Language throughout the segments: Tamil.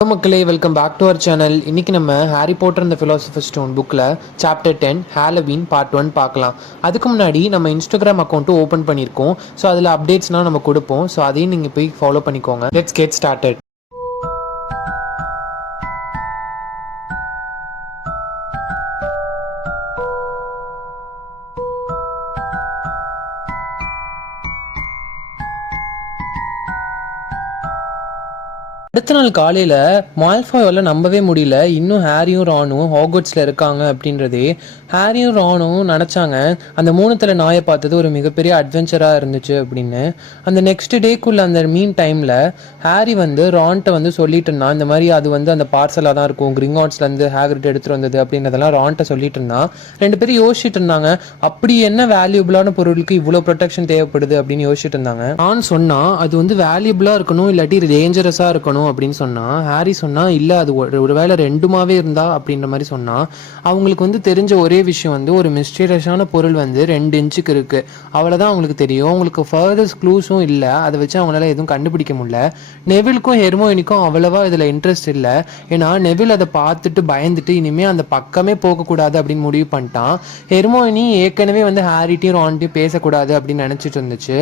ஹலோ மக்களே, welcome back to our channel. இன்றைக்கி நம்ம Harry Potter and the philosopher's stone புக்கில் சாப்டர் 10 ஹாலோவீன் பார்ட் 1 பார்க்கலாம். அதுக்கு முன்னாடி நம்ம இன்ஸ்டாகிராம் அக்கௌண்ட்டும் ஓப்பன் பண்ணியிருக்கோம். ஸோ அதில் அப்டேட்ஸ்னால் நம்ம கொடுப்போம். ஸோ அதையும் நீங்கள் போய் ஃபாலோ பண்ணிக்கோங்க. Let's get started. அடுத்த நாள் காலையில் மால்ஃபாயால் நம்பவே முடியல, இன்னும் ஹாரியும் ரானும் ஹாக்வர்ட்ஸில் இருக்காங்க அப்படின்றதே. ஹாரியும் ரானும் நினச்சாங்க அந்த மூணுத்தில் நாயை பார்த்தது ஒரு மிகப்பெரிய அட்வென்ச்சராக இருந்துச்சு அப்படின்னு. அந்த நெக்ஸ்ட் டேக்குள்ள அந்த மீன் டைமில் ஹாரி ரான்ட்ட சொல்லிட்டு இருந்தான், இந்த மாதிரி அது அந்த பார்சலாக தான் இருக்கும், கிரிங்காட்ஸ்லேருந்து ஹேக்ரிட் எடுத்துகிட்டு வந்தது அப்படின்றதெல்லாம் ரான்ட்ட சொல்லிட்டு இருந்தான். ரெண்டு பேரும் யோசிச்சுட்டு இருந்தாங்க, அப்படி என்ன வேல்யூபிளான பொருளுக்கு இவ்வளோ ப்ரொடெக்ஷன் தேவைப்படுது அப்படின்னு யோசிச்சுட்டு இருந்தாங்க. ரான் சொன்னால் அது வேல்யூபிளாக இருக்கணும், இல்லாட்டி டேஞ்சரஸாக இருக்கணும் அப்படின்னு சொன்னா. ஹாரி சொன்னா இல்ல, அது ஒருவேளை ரெண்டுமாவே இருந்தா அப்படின்ற மாதிரி சொன்னா. அவங்களுக்கு தெரிஞ்ச ஒரே விஷயம் ஒரு மிஸ்டீரியஸான பொருள் 2 இன்ச்சுக்கு இருக்கு, அவ்வளவுதான் அவங்களுக்கு தெரியும். அவங்களுக்கு ஃபர்தர் க்ளூஸும் இல்லை, அதை வச்சு அவங்களால எதுவும் கண்டுபிடிக்க முடியல. நெவிலுக்கும் ஹெர்மோனிக்கும் அவ்வளவா இதுல இன்ட்ரெஸ்ட் இல்லை. ஏன்னா நெவில் அதை பார்த்துட்டு பயந்துட்டு இனிமே அந்த பக்கமே போகக்கூடாது அப்படின்னு முடிவு பண்ணிட்டான். ஹெர்மோனி ஏற்கனவே ஹாரிட்டையும் ரான்ட்டையும் பேசக்கூடாது அப்படின்னு நினைச்சிட்டு இருந்துச்சு.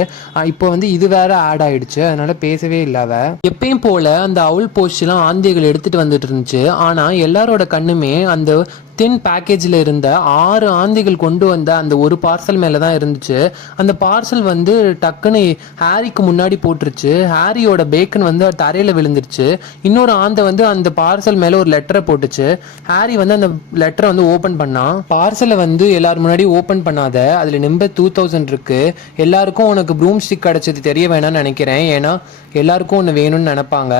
இப்போ இது வேற ஆட் ஆயிடுச்சு, அதனால பேசவே இல்லை. எப்பயும் போல அந்த அவுல் போஸ்ட்லாம் ஆந்தைகள் எடுத்துட்டு வந்துட்டு இருந்துச்சு. ஆனா எல்லாரோட கண்ணுமே அந்த தின் பேக்கேஜில் இருந்த 6 ஆந்தைகள் கொண்டு வந்த அந்த ஒரு பார்சல் மேலே தான் இருந்துச்சு. அந்த பார்சல் டக்குன்னு ஹாரிக்கு முன்னாடி போட்டுருச்சு. ஹாரியோட பேக்கன் தரையில் விழுந்துருச்சு. இன்னொரு ஆந்தை அந்த பார்சல் மேலே ஒரு லெட்டரை போட்டுச்சு. ஹாரி அந்த லெட்டரை ஓப்பன் பண்ணான். பார்சலை எல்லாரும் முன்னாடி ஓப்பன் பண்ணாத, அதில் நம்பர் 2000 இருக்கு. எல்லாருக்கும் உனக்கு ப்ரூம் ஸ்டிக் கிடைச்சது தெரிய வேணாம்னு நினைக்கிறேன், ஏன்னா எல்லாருக்கும் ஒன்று வேணும்னு நினைப்பாங்க.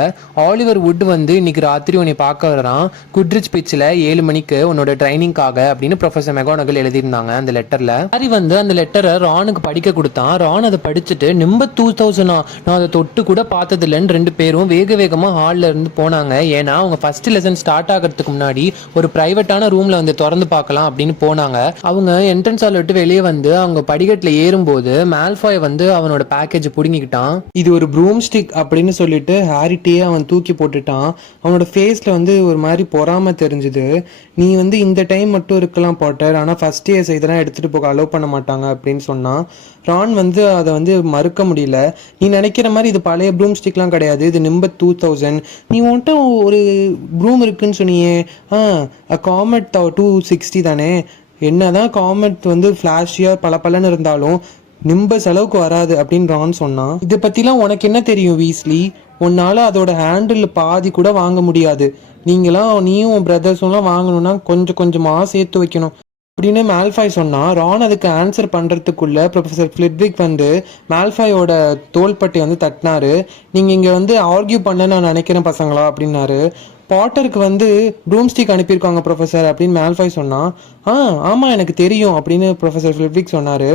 ஆலிவர் வுட் இன்னைக்கு ராத்திரி உன்னை பார்க்க வரான், குட்ரிச் பிச்சில் 7 மணிக்கு உன்னோட ட்ரைனிங்காக அப்படின்னு ப்ரொஃபசர் மெகானகல் எழுதியிருந்தாங்க அந்த லெட்டர்ல. ஹாரி அந்த லெட்டரை ரானுக்கு படிக்க கொடுத்தான். ரான் அதை படிச்சுட்டு நம்பர் 2000 நான் அதை தொட்டு கூட பார்த்தது இல்லைன்னு 2 பேரும் வேக வேகமா ஹால்ல இருந்து போனாங்க. ஏன்னா அவங்க ஃபர்ஸ்ட் லெசன் ஸ்டார்ட் ஆகிறதுக்கு முன்னாடி ஒரு பிரைவேட்டான ரூம்ல திறந்து பார்க்கலாம் அப்படின்னு போனாங்க. அவங்க என்ட்ரன்ஸ் ஹால் விட்டு வெளியே அவங்க படிக்கட்டுல ஏறும்போது மால்ஃபாய் அவனோட பேக்கேஜ் புடுங்கிக்கிட்டான். இது ஒரு ப்ரூம் ஸ்டிக் அப்படின்னு சொல்லிட்டு ஹாரிட்டே அவன் தூக்கி போட்டுட்டான். அவனோட ஃபேஸ்ல ஒரு மாதிரி பொறாம தெரிஞ்சுது. நீ இந்த டைம் மட்டும் இருக்கலாம் பாட்டர், ஆனால் ஃபர்ஸ்ட் இயர்ஸ் இதெல்லாம் எடுத்துகிட்டு போக அலோவ் பண்ண மாட்டாங்க அப்படின்னு சொன்னான். ரான் அதை மறுக்க முடியல. நீ நினைக்கிற மாதிரி இது பழைய ப்ரூம் ஸ்டிக்லாம் கிடையாது, இது நம்பர் 2000. நீ உன்ட்ட ஒரு ப்ரூம் இருக்குன்னு சொன்னியே, காமெட் 260 தானே. என்னதான் காமெட் ஃப்ளாஷியாக பல இருந்தாலும் நிம்பஸ் அளவுக்கு வராது அப்படின்னு ரான் சொன்னான். இதை பற்றிலாம் உனக்கு என்ன தெரியும் வீஸ்லி? உன்னால் அதோட ஹேண்டில் பாதி கூட வாங்க முடியாது. நீயும் உன் பிரதர்ஸும்லாம் வாங்கணும்னா கொஞ்சம் கொஞ்சமாக சேர்த்து வைக்கணும் அப்படின்னு மால்ஃபாய் சொன்னான். ரான் அதுக்கு ஆன்சர் பண்ணுறதுக்குள்ள ப்ரொஃபஸர் ஃப்ளிட்விக் மால்ஃபாயோட தோள்பட்டை தட்டினாரு. நீங்கள் இங்கே ஆர்கியூ பண்ண நான் நினைக்கிறேன் பசங்களா அப்படின்னாரு. பாட்டருக்கு ப்ரூம் ஸ்டிக் அனுப்பியிருக்காங்க ப்ரொஃபஸர் அப்படின்னு மால்ஃபாய் சொன்னான். ஆமாம் எனக்கு தெரியும் அப்படின்னு ப்ரொஃபஸர் ஃப்ளிட்விக் சொன்னார்.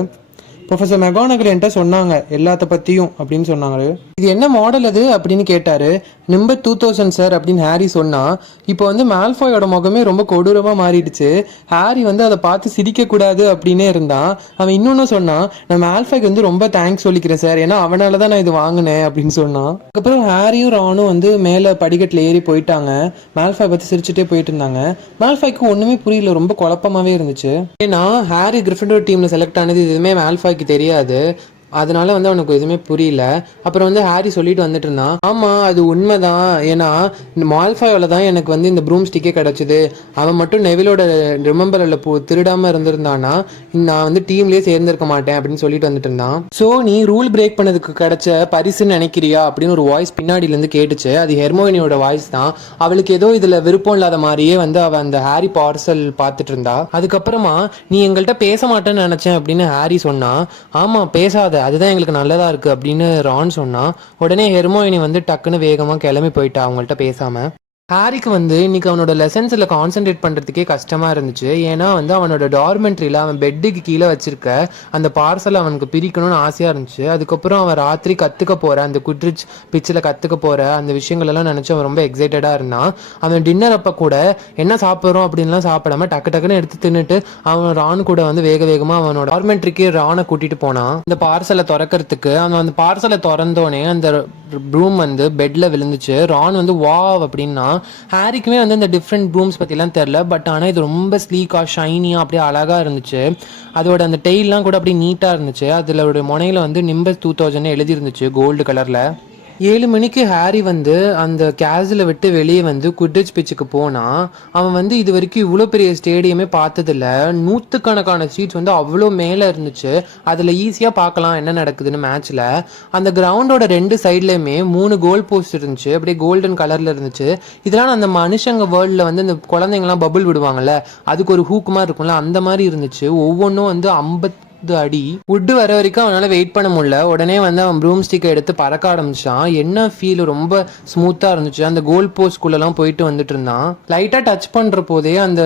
ப்ரொஃபஸர் மெகானகல் என்கிட்ட சொன்னாங்க எல்லாத்த பற்றியும் அப்படின்னு சொன்னாங்க. இது என்ன மாடல் அது அப்படின்னு கேட்டார். நம்பர் 2000 சார் அப்படின்னு ஹாரி சொன்னால். இப்போ மால்ஃபாயோட முகமே ரொம்ப கொடூரமாக மாறிடுச்சு. ஹாரி அதை பார்த்து சிரிக்கக்கூடாது அப்படின்னே இருந்தான். அவன் இன்னொன்று சொன்னான், நான் மால்ஃபாய்க்கு ரொம்ப தேங்க்ஸ் சொல்லிக்கிறேன் சார், ஏன்னா அவனால தான் நான் இது வாங்கினேன் அப்படின்னு சொன்னான். அதுக்கப்புறம் ஹாரியும் ரானும் மேலே படிக்கட்டில் ஏறி போயிட்டாங்க. மால்ஃபாய் பற்றி சிரிச்சுட்டே போயிட்டு இருந்தாங்க. மால்ஃபாய்க்கு ஒன்றுமே புரியல, ரொம்ப குழப்பமாகவே இருந்துச்சு. ஏன்னா ஹாரி கிரிஃபிண்டோர் டீமில் செலக்ட் ஆனது எதுவுமே மால்ஃபாய்க்கு தெரியாது, அதனால அவனுக்கு எதுவுமே புரியல. அப்புறம் ஹாரி சொல்லிட்டு வந்துட்டு இருந்தான், ஆமாம் அது உண்மைதான், ஏன்னா மால்ஃபாயோல தான் எனக்கு இந்த ப்ரூம் ஸ்டிக்கே கிடச்சிது. அவன் மட்டும் நெவிலோட ரிமெம்பரில் திருடாமல் இருந்திருந்தானா நான் டீம்லேயே சேர்ந்திருக்க மாட்டேன் அப்படின்னு சொல்லிட்டு வந்துட்டு இருந்தான். ஸோ நீ ரூல் பிரேக் பண்ணதுக்கு கிடைச்ச பரிசுன்னு நினைக்கிறியா அப்படின்னு ஒரு வாய்ஸ் பின்னாடியிலேருந்து கேட்டுச்சு. அது ஹெர்மோனியோட வாய்ஸ் தான். அவளுக்கு ஏதோ இதில் விருப்பம் இல்லாத மாதிரியே அவள் அந்த ஹாரி பார்சல் பார்த்துட்டு இருந்தா. அதுக்கப்புறமா நீ எங்கள்கிட்ட பேச மாட்டேன்னு நினச்சேன் அப்படின்னு ஹாரி சொன்னான். ஆமாம் பேசாத, அதுதான் எங்களுக்கு நல்லதா இருக்கு அப்படின்னு ரான் சொன்னா. உடனே ஹெர்மோயினி டக்குன்னு வேகமா கிளம்பி போயிட்டா அவங்கள்ட்ட பேசாம. ஹாரிக்கு வந்து இன்னைக்கு அவனோட லெசன்ஸில் கான்சென்ட்ரேட் பண்ணுறதுக்கே கஷ்டமாக இருந்துச்சு. ஏன்னா வந்து அவனோட டார்மெண்ட்ரியில் அவன் பெட்டுக்கு கீழே வச்சிருக்க அந்த பார்சலை அவனுக்கு பிரிக்கணும்னு ஆசையாக இருந்துச்சு. அதுக்கப்புறம் அவன் ராத்திரி கற்றுக்க போகிற அந்த குட்ரிச் பிச்சில் கற்றுக்க போகிற அந்த விஷயங்களெல்லாம் நினச்சி அவன் ரொம்ப எக்ஸைட்டடாக இருந்தான். அவன் டின்னர் அப்போ கூட என்ன சாப்பிட்றோம் அப்படின்லாம் சாப்பிடாம டக்கு டக்குன்னு எடுத்து தின்னுட்டு அவன் ரான் கூட வந்து வேக வேகமாக அவனோட டார்மெண்ட்ரிக்கு ரானை கூட்டிகிட்டு போனான் இந்த பார்சலை திறக்கிறதுக்கு. அவன் அந்த பார்சலை திறந்தோடனே அந்த ப்ரூம் வந்து பெட்டில் விழுந்துச்சு. ரான் வந்து வாவ் அப்படின்னா ஹாரிக்குமே வந்து இந்த டிஃப்ரெண்ட் ப்ரூம்ஸ் பற்றிலாம் தெரில. பட் ஆனால் இது ரொம்ப ஸ்லீக்காக ஷைனியாக அப்படியே அழகாக இருந்துச்சு. அதோட அந்த டெய்லாம் கூட அப்படியே நீட்டாக இருந்துச்சு. அதில் ஒரு முனையில் வந்து நிம்பஸ் 2000 எழுதியிருந்துச்சு கோல்டு கலரில். 7 மணிக்கு ஹாரி வந்து அந்த கேஸில் விட்டு வெளியே வந்து குட்ரிச் பிச்சுக்கு போனால் அவன் வந்து இது வரைக்கும் இவ்வளோ பெரிய ஸ்டேடியமே பார்த்ததில்ல. நூற்றுக்கணக்கான சீட்ஸ் வந்து அவ்வளோ மேலே இருந்துச்சு. அதில் ஈஸியாக பார்க்கலாம் என்ன நடக்குதுன்னு மேட்ச்சில். அந்த கிரவுண்டோட 2 சைட்லேயுமே 3 கோல் போஸ்ட் இருந்துச்சு. அப்படியே கோல்டன் கலரில் இருந்துச்சு. இதெல்லாம் அந்த மனுஷங்க வேர்ல்டில் வந்து இந்த குழந்தைங்கலாம் பபுள் விடுவாங்கள்ல, அதுக்கு ஒரு ஹூக் மாதிரி இருக்கும்ல, அந்த மாதிரி இருந்துச்சு. ஒவ்வொன்றும் வந்து 50 அடி வுட்டு வர வரைக்கும் அவனால் வெயிட் பண்ண முடியல. உடனே வந்து அவன் ப்ரூம் ஸ்டிக்கை எடுத்து பறக்க ஆரம்பிச்சான். என்ன ஃபீல், ரொம்ப ஸ்மூத்தாக இருந்துச்சு. அந்த கோல் போஸ்ட்குள்ளெல்லாம் போயிட்டு வந்துட்டு இருந்தான். லைட்டாக டச் பண்ணுற போதே அந்த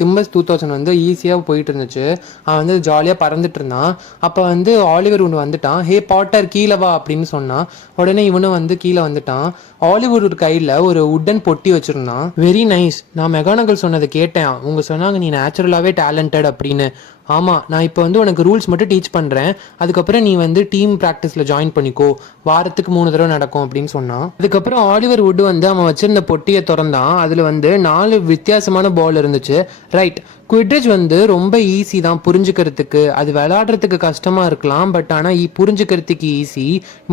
நிம்பஸ் 2000 வந்து ஈஸியாக போயிட்டு இருந்துச்சு. அவன் வந்து ஜாலியாக பறந்துட்டு இருந்தான். அப்போ வந்து ஆலிவர் ஒன்று வந்துட்டான். ஹே பாட்டர் கீழே வா அப்படின்னு சொன்னான். உடனே இவனும் வந்து கீழே வந்துட்டான். ஆலிவர் ஒரு கையில் ஒரு உட்டன் பொட்டி வச்சுருந்தான். Very nice. நான் மெகானகல் சொன்னதை கேட்டேன். அவங்க சொன்னாங்க நீ நேச்சுரலாகவே டேலண்டட் அப்படின்னு. ஆமாம், நான் இப்போ வந்து உனக்கு ரூல்ஸ் மட்டும் டீச் பண்ணுறேன். அதுக்கப்புறம் நீ வந்து டீம் ப்ராக்டிஸில் ஜாயின் பண்ணிக்கோ. வாரத்துக்கு 3 தடவை நடக்கும் அப்படின்னு சொன்னான். அதுக்கப்புறம் ஆலிவர் வுட் வந்து அவன் வச்சிருந்த பொட்டியை திறந்தான். அதில் வந்து 4 வித்தியாசமான பால் இருந்துச்சு. ரைட், குவிட்ரிச் வந்து ரொம்ப ஈஸி தான் புரிஞ்சுக்கிறதுக்கு. அது விளையாடுறதுக்கு கஷ்டமாக இருக்கலாம், பட் ஆனால் புரிஞ்சுக்கிறதுக்கு ஈஸி.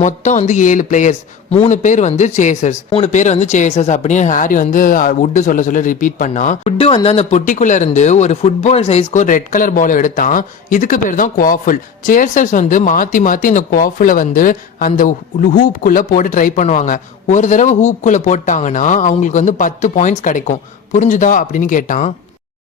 மொத்தம் வந்து 7 பிளேயர்ஸ், 3 பேர் வந்து சேசர்ஸ், 3 பேர் வந்து சேசர்ஸ் அப்படின்னு ஹாரி வந்து வுட்டு சொல்ல ரிப்பீட் பண்ணான். வுட்டு வந்து அந்த பொட்டிக்குள்ள இருந்து ஒரு ஃபுட்பால் சைஸ்க்கு ஒரு ரெட் கலர் பால் எடுத்தான். இதுக்கு பேர் தான் குவாஃபுல். சேசர்ஸ் வந்து மாற்றி மாற்றி இந்த குவாஃபுலை வந்து அந்த ஹூப்குள்ளே போட்டு ட்ரை பண்ணுவாங்க. ஒரு தடவை ஹூப்குள்ளே போட்டாங்கன்னா அவங்களுக்கு வந்து 10 பாயிண்ட்ஸ் கிடைக்கும். புரிஞ்சுதா அப்படின்னு கேட்டான்.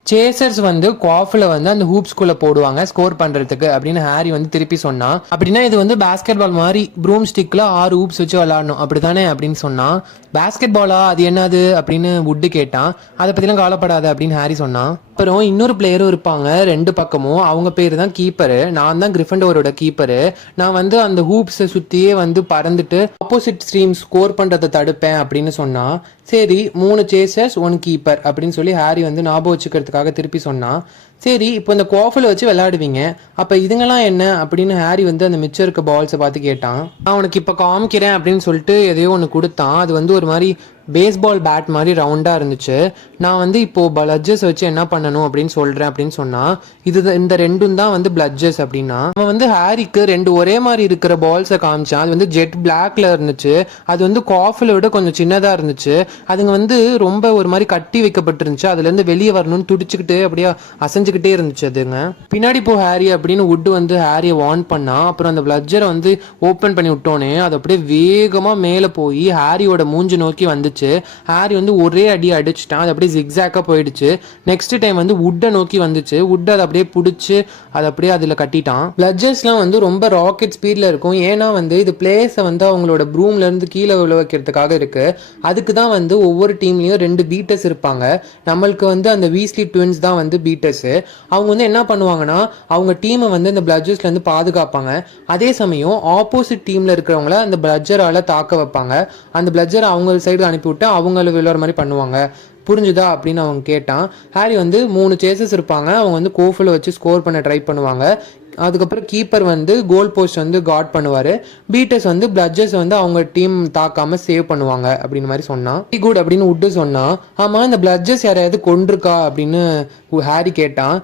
சேசர்ஸ் வந்து குவாஃபில் வந்து அந்த ஹூப்ஸ்குள்ளே போடுவாங்க ஸ்கோர் பண்ணுறதுக்கு அப்படின்னு ஹாரி வந்து திருப்பி சொன்னான். அப்படின்னா இது வந்து பாஸ்கெட் பால் மாதிரி ப்ரூம் ஸ்டிக்கில் 6 ஹூப்ஸ் வச்சு விளாடணும் அப்படி தானே அப்படின்னு சொன்னான். பாஸ்கெட் பாலா, அது என்னது அப்படின்னு வுட்டு கேட்டான். அதை பற்றிலாம் கவலைப்படாத அப்படின்னு ஹாரி சொன்னான். அப்புறம் இன்னொரு பிளேயரும் இருப்பாங்க 2 பக்கமும். அவங்க பேர் தான் கீப்பரு. நான் தான் கிரிஃபண்டோரோட கீப்பரு. நான் வந்து அந்த ஹூப்ஸை சுற்றியே வந்து பறந்துட்டு ஆப்போசிட் ஸ்ட்ரீம் ஸ்கோர் பண்ணுறதை தடுப்பேன் அப்படின்னு சொன்னான். சரி, 3 சேசர்ஸ் 1 கீப்பர் அப்படின்னு சொல்லி ஹாரி வந்து ஞாபகம் வச்சுக்கிறதுக்காக திருப்பி சொன்னான். சரி, இப்போ இந்த குவாஃபில் வச்சு விளையாடுவீங்க, அப்போ இதுங்கெல்லாம் என்ன அப்படின்னு ஹாரி வந்து அந்த மிச்சம் இருக்க பால்ஸை பார்த்து கேட்டான். நான் உனக்கு இப்போ காமிக்கிறேன் அப்படின்னு சொல்லிட்டு எதையோ ஒன்று கொடுத்தான். அது வந்து ஒரு மாதிரி பேஸ்பால் பேட் மாதிரி ரவுண்டாக இருந்துச்சு. நான் வந்து இப்போது பிளட்ஜஸ் வச்சு என்ன பண்ணணும் அப்படின்னு சொல்கிறேன் அப்படின்னு சொன்னால், இந்த 2 தான் வந்து பிளட்ஜஸ் அப்படின்னா. அவன் வந்து ஹாரிக்கு 2 ஒரே மாதிரி இருக்கிற பால்ஸை காமிச்சான். அது வந்து ஜெட் பிளாக்ல இருந்துச்சு. அது வந்து காஃபில் விட கொஞ்சம் சின்னதாக இருந்துச்சு. அதுங்க வந்து ரொம்ப ஒரு மாதிரி கட்டி வைக்கப்பட்டிருந்துச்சு. அதுலேருந்து வெளியே வரணும்னு துடிச்சுக்கிட்டு அப்படியே அசைஞ்சுக்கிட்டே இருந்துச்சு அதுங்க. பின்னாடி போ ஹாரி அப்படின்னு வுட் வந்து ஹாரியை வார்ன் பண்ணா. அப்புறம் அந்த பிளட்ஜரை வந்து ஓப்பன் பண்ணி விட்டோன்னே அது அப்படியே வேகமாக மேலே போய் ஹாரியோட மூஞ்சி நோக்கி வந்து ஹாரி வந்து ஒரே அடி அடிச்சுட்டான். அது அப்படியே ஜிக்ஸாக்கா போயிடுச்சு. நெக்ஸ்ட் டைம் வந்து வுட்டை நோக்கி வந்துச்சு. வுட் அதை அப்படியே பிடிச்சி அதை அப்படியே அதில் கட்டிட்டான். பிளட்ஜர்ஸ்லாம் வந்து ரொம்ப ராக்கெட் ஸ்பீடில் இருக்கும். ஏன்னா வந்து இது பிளேஸை வந்து அவங்களோட ப்ரூம்லேருந்து கீழே விழ வைக்கிறதுக்காக இருக்குது. அதுக்கு தான் வந்து ஒவ்வொரு டீம்லேயும் 2 பீட்டர்ஸ் இருப்பாங்க. நம்மளுக்கு வந்து அந்த வீஸ்லி ட்வின்ஸ் தான் வந்து பீட்டர்ஸு. அவங்க வந்து என்ன பண்ணுவாங்கன்னா அவங்க டீமை வந்து இந்த பிளட்ஜர்ஸ்லேருந்து பாதுகாப்பாங்க. அதே சமயம் ஆப்போசிட் டீமில் இருக்கிறவங்கள அந்த பிளட்ஜரால் தாக்க வைப்பாங்க. அந்த பிளட்ஜரை அவங்க சைடு அனுப்பி விட்டு அவங்கள விளையாடுற மாதிரி பண்ணுவாங்க. புரிஞ்சுதா அப்படின்னு அவன் கேட்டான். ஹாரி வந்து 3 சேசஸ் இருப்பாங்க. அவங்க வந்து கோஃபில் வச்சு ஸ்கோர் பண்ண ட்ரை பண்ணுவாங்க. அதுக்கப்புறம் கீப்பர் வந்து கோல் போஸ்ட் வந்து கார்ட் பண்ணுவார். பீட்டர்ஸ் வந்து பிளட்ஜர்ஸ் வந்து அவங்க டீம் தாக்காமல் சேவ் பண்ணுவாங்க அப்படின்னு மாதிரி சொன்னான். வெரி குட் அப்படின்னு வுட்டு சொன்னான். ஆமாம், இந்த பிளட்ஜர்ஸ் யாரையாவது கொண்டிருக்கா அப்படின்னு ஹாரி கேட்டான்.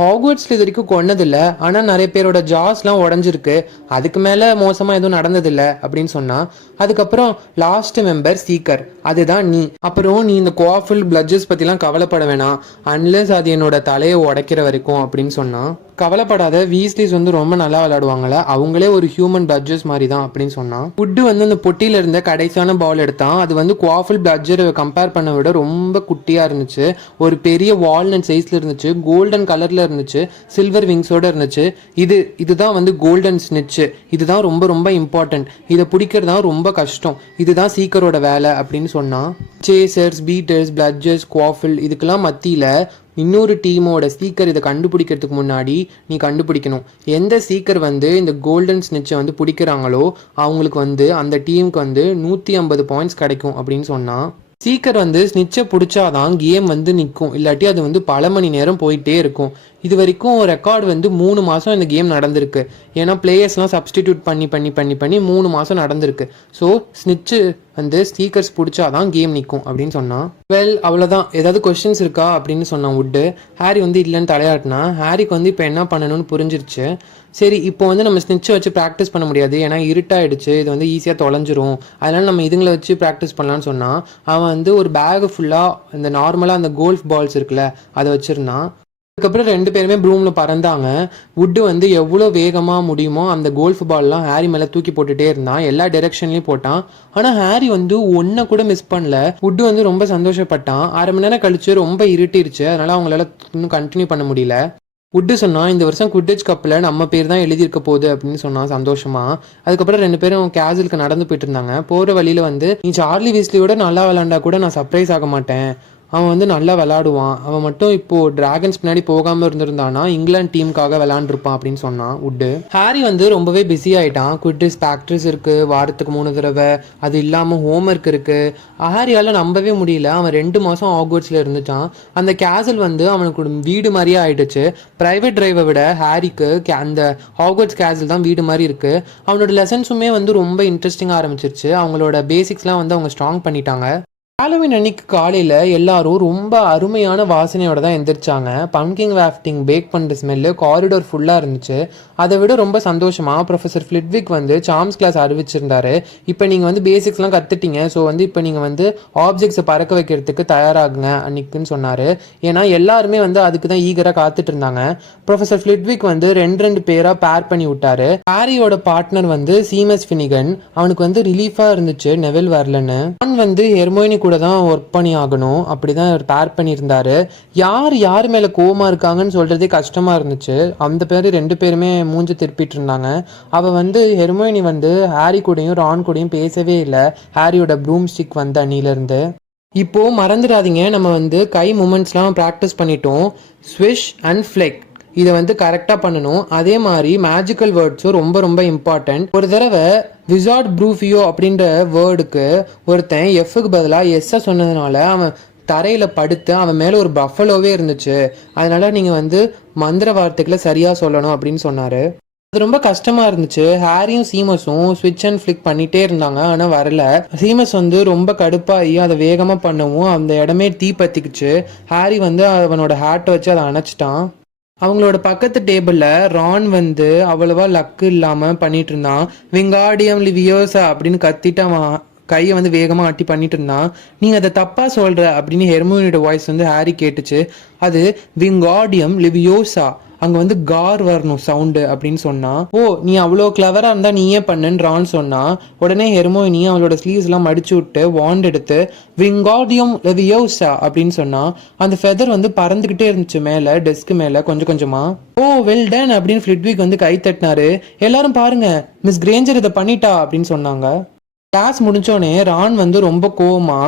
ஹாக்வர்ட்ஸில் இது வரைக்கும் கொன்னதில்லை, ஆனால் நிறைய பேரோட ஜாஸ்லாம் உடஞ்சிருக்கு. அதுக்கு மேலே மோசமாக எதுவும் நடந்ததில்லை அப்படின்னு சொன்னான். அதுக்கப்புறம் லாஸ்ட் மெம்பர் சீக்கர், அதுதான் நீ. அப்புறம் நீ இந்த குவாஃபில் பிளட்ஜர்ஸ் பற்றிலாம் கவலைப்பட வேணாம், அன்லெஸ் அது என்னோட தலையை உடைக்கிற வரைக்கும் அப்படின்னு சொன்னான். கவலைப்படாத, வீஸ்லிஸ் வந்து ரொம்ப நல்லா விளையாடுவாங்களே, அவங்களே ஒரு ஹியூமன் பிளட்ஜர்ஸ் மாதிரி தான் அப்படின்னு சொன்னான். வுட் வந்து அந்த பொட்டியில இருந்த கடைசியான பால் எடுத்தான். அது வந்து குவாஃபில் பிளட்ஜர் கம்பேர் பண்ண விட ரொம்ப குட்டியா இருந்துச்சு. ஒரு பெரிய வால்நட் சைஸ்ல இருந்துச்சு. கோல்டன் கலர்ல இருந்துச்சு. சில்வர் விங்ஸோட இருந்துச்சு. இதுதான் வந்து கோல்டன் ஸ்னிட்ச். இதுதான் ரொம்ப ரொம்ப இம்பார்ட்டன்ட். இதை பிடிக்கிறது தான் ரொம்ப கஷ்டம். இதுதான் சீக்கரோட வேலை அப்படின்னு சொன்னான். சேசர்ஸ், பீட்டர்ஸ், பிளட்ஜர்ஸ், குவாஃபில் இதுக்கெல்லாம் மத்தியில் இன்னொரு டீமோட சீக்கர் இதை கண்டுபிடிக்கிறதுக்கு முன்னாடி நீ கண்டுபிடிக்கணும். எந்த சீக்கர் வந்து இந்த கோல்டன் ஸ்னிட்சை வந்து பிடிக்கிறாங்களோ அவங்களுக்கு வந்து அந்த டீமுக்கு வந்து 150 பாயிண்ட்ஸ் கிடைக்கும் அப்படின்னு சொன்னான். சீக்கர் வந்து ஸ்னிட்சை பிடிச்சாதான் கேம் வந்து நிற்கும், இல்லாட்டி அது வந்து பல மணி நேரம் போயிட்டே இருக்கும். இது வரைக்கும் ரெக்கார்டு வந்து 3 மாதம் இந்த கேம் நடந்திருக்கு. ஏன்னா பிளேயர்ஸ்லாம் சப்ஸ்டிடியூட் பண்ணி பண்ணி பண்ணி பண்ணி 3 மாதம் நடந்திருக்கு. ஸோ ஸ்னிட்சு வந்து ஸ்டீக்கர்ஸ் பிடிச்சாதான் கேம் நிற்கும் அப்படின்னு சொன்னான். அவ்வளோதான். ஏதாவது கொஸ்டின்ஸ் இருக்கா அப்படின்னு சொன்னான் வுட்டு. ஹாரி வந்து இல்லைன்னு தலையாட்டினா. ஹாரிக்கு வந்து இப்போ என்ன பண்ணணும்னு புரிஞ்சிருச்சு. சரி, இப்போ வந்து நம்ம ஸ்னிட்சை வச்சு ப்ராக்டிஸ் பண்ண முடியாது, ஏன்னா இருட்டாயிடுச்சு, இது வந்து ஈஸியாக தொலைஞ்சிரும், அதனால் நம்ம இதுங்களை வச்சு ப்ராக்டிஸ் பண்ணலான்னு சொன்னால் அவன் வந்து ஒரு பேகு ஃபுல்லாக இந்த நார்மலாக அந்த கோல்ஃப் பால்ஸ் இருக்குல்ல அதை வச்சுருந்தான். அதுக்கப்புறம் 2 பேருமே ப்ளூமில் பறந்தாங்க. வுட்டு வந்து எவ்வளோ வேகமாக முடியுமோ அந்த கோல்ஃப் பால்லாம் ஹாரி மேலே தூக்கி போட்டுகிட்டே இருந்தான். எல்லா டைரெக்ஷன்லையும் போட்டான். ஆனால் ஹாரி வந்து ஒன்றை கூட மிஸ் பண்ணல. வுட்டு வந்து ரொம்ப சந்தோஷப்பட்டான். 1/2 மணி நேரம் கழிச்சு ரொம்ப இருட்டிருச்சு, அதனால் அவங்களால இன்னும் கண்டினியூ பண்ண முடியல. வுட்டு சொன்னான், இந்த வருஷம் குவிடிச் கப்பில் நம்ம பேர் தான் எழுதியிருக்க போகுது அப்படின்னு சொன்னான் சந்தோஷமா. அதுக்கப்புறம் 2 பேரும் கேசலுக்கு நடந்து போயிட்டு இருந்தாங்க. போகிற வழியில் வந்து நீ சார்லி வீஸ்லியோட நல்லா விளாண்டா கூட நான் சர்ப்ரைஸ் ஆக மாட்டேன், அவன் வந்து நல்லா விளாடுவான், அவன் மட்டும் இப்போது டிராகன்ஸ் பின்னாடி போகாமல் இருந்திருந்தானா இங்கிலாந்து டீமுக்காக விளாண்டுருப்பான் அப்படின்னு சொன்னான் வுட்டு. ஹாரி வந்து ரொம்பவே பிஸி ஆகிட்டான். குவிடிச் ப்ராக்டிஸ் இருக்குது, வாரத்துக்கு 3 தடவை, அது இல்லாமல் ஹோம்ஒர்க் இருக்குது. ஹாரியால் நம்பவே முடியல. அவன் 2 மாதம் ஹாக்வர்ட்ஸில் இருந்துட்டான். அந்த கேசல் வந்து அவனுக்கு வீடு மாதிரியே ஆகிடுச்சு. ப்ரைவேட் டிரைவை விட ஹாரிக்கு அந்த ஹாக்வர்ட்ஸ் கேசல் தான் வீடு மாதிரி இருக்குது. அவனோட லெசன்ஸுமே வந்து ரொம்ப இன்ட்ரெஸ்டிங்காக ஆரம்பிச்சிருச்சு. அவங்களோட பேசிக்ஸ்லாம் வந்து அவங்க ஸ்ட்ராங் பண்ணிட்டாங்க. ஹாலோவின் அன்னைக்கு காலையில் எல்லாரும் ரொம்ப அருமையான வாசனையோட தான் எந்திரிச்சாங்க. பம்கின் வேஃப்டிங் பேக் பண்ணுற ஸ்மெல்லு காரிடோர் ஃபுல்லாக இருந்துச்சு. அதை விட ரொம்ப சந்தோஷமாக ப்ரொஃபஸர் ஃப்ளிட்விக் வந்து சாம்ஸ் கிளாஸ் அறிவிச்சிருந்தாரு. இப்போ நீங்கள் வந்து பேசிக்ஸ்லாம் கற்றுட்டீங்க, ஸோ வந்து இப்போ நீங்கள் வந்து ஆப்ஜெக்ட்ஸை பறக்க வைக்கிறதுக்கு தயாராகுங்க அன்னைக்குன்னு சொன்னார். ஏன்னா எல்லாருமே வந்து அதுக்கு தான் ஈகராக காத்துட்டு இருந்தாங்க. ப்ரொஃபஸர் ஃப்ளிட்விக் வந்து 2 பேராக பேர் பண்ணி விட்டாரு. ஹாரியோட பார்ட்னர் வந்து சீமஸ் ஃபினிகன். அவனுக்கு வந்து ரிலீஃபாக இருந்துச்சு நெவில் வரலன்னு. நான் வந்து ஹெர்மோயினி கூட தான் ஒர்க் பண்ணி ஆகணும், அப்படிதான் அவர் பேர் பண்ணியிருந்தாரு. யார் மேலே கோவமாக இருக்காங்கன்னு சொல்கிறதே கஷ்டமாக இருந்துச்சு. அந்த பேர் 2 பேருமே மூஞ்சி திருப்பிட்டு இருந்தாங்க. அவள் வந்து ஹெர்மோயினி வந்து ஹாரி கூடயும் ரான் கூடயும் பேசவே இல்லை, ஹாரியோட ப்ளூம் ஸ்டிக் வந்த அன்னிலேருந்து. இப்போது மறந்துடாதீங்க, நம்ம வந்து கை மூமெண்ட்ஸ்லாம் ப்ராக்டிஸ் பண்ணிட்டோம். ஸ்விஷ் அண்ட் ஃப்ளெக் இதை வந்து கரெக்டாக பண்ணணும். அதே மாதிரி மேஜிக்கல் வேர்ட்ஸும் ரொம்ப ரொம்ப இம்பார்ட்டன்ட். ஒரு தடவை விசார்ட் ப்ரூஃபியோ அப்படின்ற வேர்டுக்கு ஒருத்தன் எஃப்க்கு பதிலாக எஸ்ஸை சொன்னதுனால அவன் தரையில் படுத்து அவன் மேலே ஒரு பஃபலோவே இருந்துச்சு. அதனால நீங்கள் வந்து மந்திர வார்த்தைகளை சரியாக சொல்லணும் அப்படின்னு சொன்னார். அது ரொம்ப கஷ்டமாக இருந்துச்சு. ஹாரியும் சீமஸும் ஸ்விட்ச் அண்ட் ஃப்ளிக் பண்ணிகிட்டே இருந்தாங்க, ஆனால் வரல. சீமஸ் வந்து ரொம்ப கடுப்பாகி அதை வேகமாக பண்ணவும் அந்த இடமே தீ பற்றிக்குச்சு. ஹாரி வந்து அவனோட ஹேட்டை வச்சு அதை அணைச்சிட்டான். அவங்களோட பக்கத்து டேபிளில் ரான் வந்து அவ்வளவா லக்கு இல்லாமல் பண்ணிட்டு இருந்தான். விங்காடியம் லிவியோசா அப்படின்னு கத்திட்டு அவன் கையை வந்து வேகமாக ஆட்டி பண்ணிட்டு இருந்தான். நீங்கள் அதை தப்பாக சொல்கிற அப்படின்னு ஹெர்மோனியோட வாய்ஸ் வந்து ஹாரி கேட்டுச்சு. அது விங்காடியம் லிவியோசா, அங்கே வந்து கார் வரணும் சவுண்டு அப்படின்னு சொன்னான். ஓ, நீ அவ்வளோ கிளவராக இருந்தால் நீயே பண்ணுன்னு ரான் சொன்னான். உடனே ஹெர்மோயினி அவளோட ஸ்லீவ்ஸ்லாம் மடிச்சு விட்டு வாண்ட் எடுத்து விங்காடியம் லெவியோசா அப்படின்னு சொன்னான். அந்த ஃபெதர் வந்து பறந்துக்கிட்டே இருந்துச்சு மேலே டெஸ்க்கு மேலே கொஞ்சம் கொஞ்சமாக. ஓ, வெல் டன் அப்படின்னு ஃப்ளிட்விக் வந்து கை தட்டினாரு. எல்லாரும் பாருங்க, மிஸ் கிரேஞ்சர் இதை பண்ணிட்டா அப்படின்னு சொன்னாங்க. கிளாஸ் முடிஞ்சோடனே ரான் வந்து ரொம்ப கோவமா,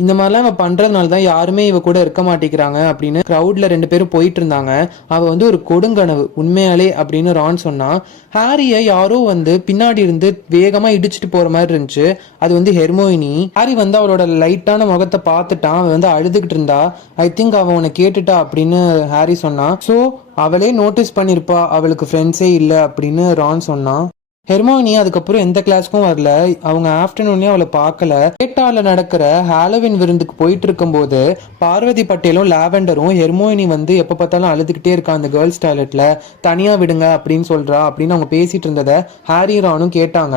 இந்த மாதிரிலாம் இவ பண்ணுறதுனால தான் யாருமே இவ கூட இருக்க மாட்டேங்கிறாங்க அப்படின்னு க்ரௌடில் 2 பேரும் போயிட்டு இருந்தாங்க. அவள் வந்து ஒரு கொடுங்கனவு உண்மையாலே அப்படின்னு ரான் சொன்னான். ஹாரியை யாரோ வந்து பின்னாடி இருந்து வேகமாக இடிச்சிட்டு போகிற மாதிரி இருந்துச்சு. அது வந்து ஹெர்மோயினி. ஹாரி வந்து அவளோட லைட்டான முகத்தை பார்த்துட்டான். அவள் வந்து அழுதுகிட்டு இருந்தா. ஐ திங்க் அவன் உன்னை கேட்டுட்டா அப்படின்னு ஹாரி சொன்னான். ஸோ அவளே நோட்டீஸ் பண்ணியிருப்பா அவளுக்கு ஃப்ரெண்ட்ஸே இல்லை அப்படின்னு ரான் சொன்னான். ஹெர்மோயினி அதுக்கப்புறம் எந்த கிளாஸ்க்கும் வரல. அவங்க ஆஃப்டர்நூனே அவளை பார்க்கல. கேட்டால நடக்கிற ஹாலோவின் விருந்துக்கு போயிட்டு இருக்கும்போது பார்வதி பட்டேலும் லாவெண்டரும் ஹெர்மோயினி வந்து எப்போ பார்த்தாலும் அழுதுகிட்டே இருக்கா அந்த கேர்ள்ஸ் டாய்லெட்ல, தனியாக விடுங்க அப்படின்னு சொல்றா அப்படின்னு அவங்க பேசிட்டு இருந்ததை ஹாரி ரானும் கேட்டாங்க.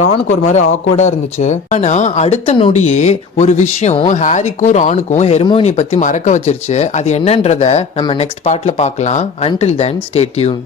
ரானுக்கு ஒரு மாதிரி ஆக்வர்டா இருந்துச்சு. ஆனா அடுத்த நொடியே ஒரு விஷயம் ஹாரிக்கும் ரானுக்கும் ஹெர்மோயினி பத்தி மறக்க வச்சிருச்சு. அது என்னன்றத நம்ம நெக்ஸ்ட் பார்ட்ல பார்க்கலாம். Until then stay tune.